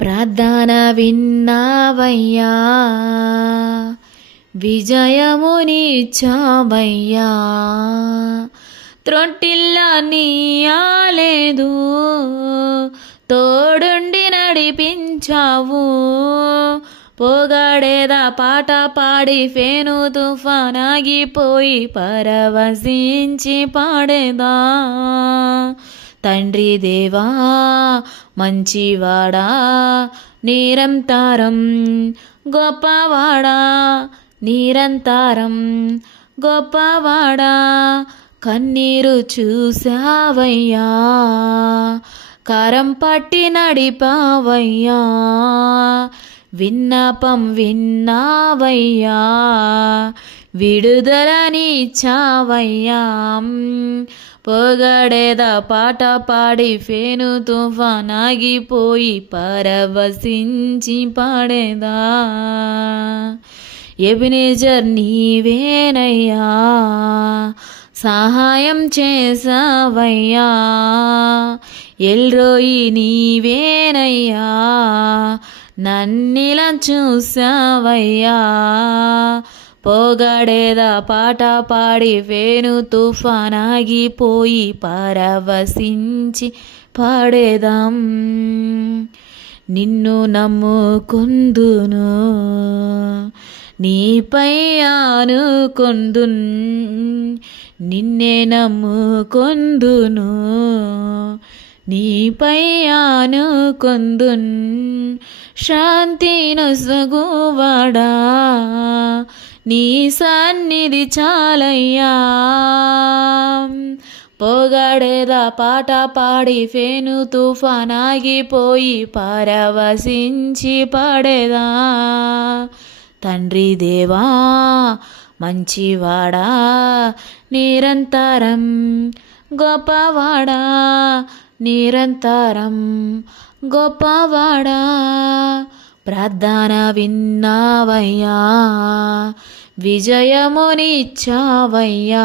ప్రార్థన విన్నావయ్యా. విజయమునిచ్చావయ్యా. త్రొట్టిల్లా నీయాలేదు. తోడుండి నడిపించావు. పొగడేదా పాట పాడి ఫేను తుఫానాగిపోయి పరవశించి పాడేదా. తండ్రి దేవా మంచివాడా నిరంతరం గొప్పవాడా నిరంతరం గొప్పవాడా కన్నీరు చూసావయ్యా కరం పట్టి నడిపావయ్యా విన్నపం విన్నావయ్యా విడుదలని చావయ్యా పొగడేదా పాట పాడి ఫేను తుఫానాగిపోయి పరవశించి పాడేదా. ఎబినేజర్ నీవేనయ్యా సహాయం చేసావయ్యా ఎల్రోయి నీవేనయ్యా నన్నిలా చూసావయ్యా పోగడేదా పాట పాడి వేణు తుఫానాగిపోయి పరవశించి పాడేదాం. నిన్ను నమ్ముకుందును నీపై ఆనుకొందున్. నిన్నే నమ్ముకొందును నీపై ఆనుకొందున్. శాంతి నొసగువాడా నీ సన్నిధి చాలయ్యా. పొగడేదా పాట పాడి ఫేను తుఫానాగిపోయి పరవశించి పడేదా. తండ్రి దేవా మంచివాడా నిరంతరం గొప్పవాడా నిరంతరం గొప్పవాడా. ప్రార్థన విన్నావయ్యా. విజయమునిచ్చావయ్యా.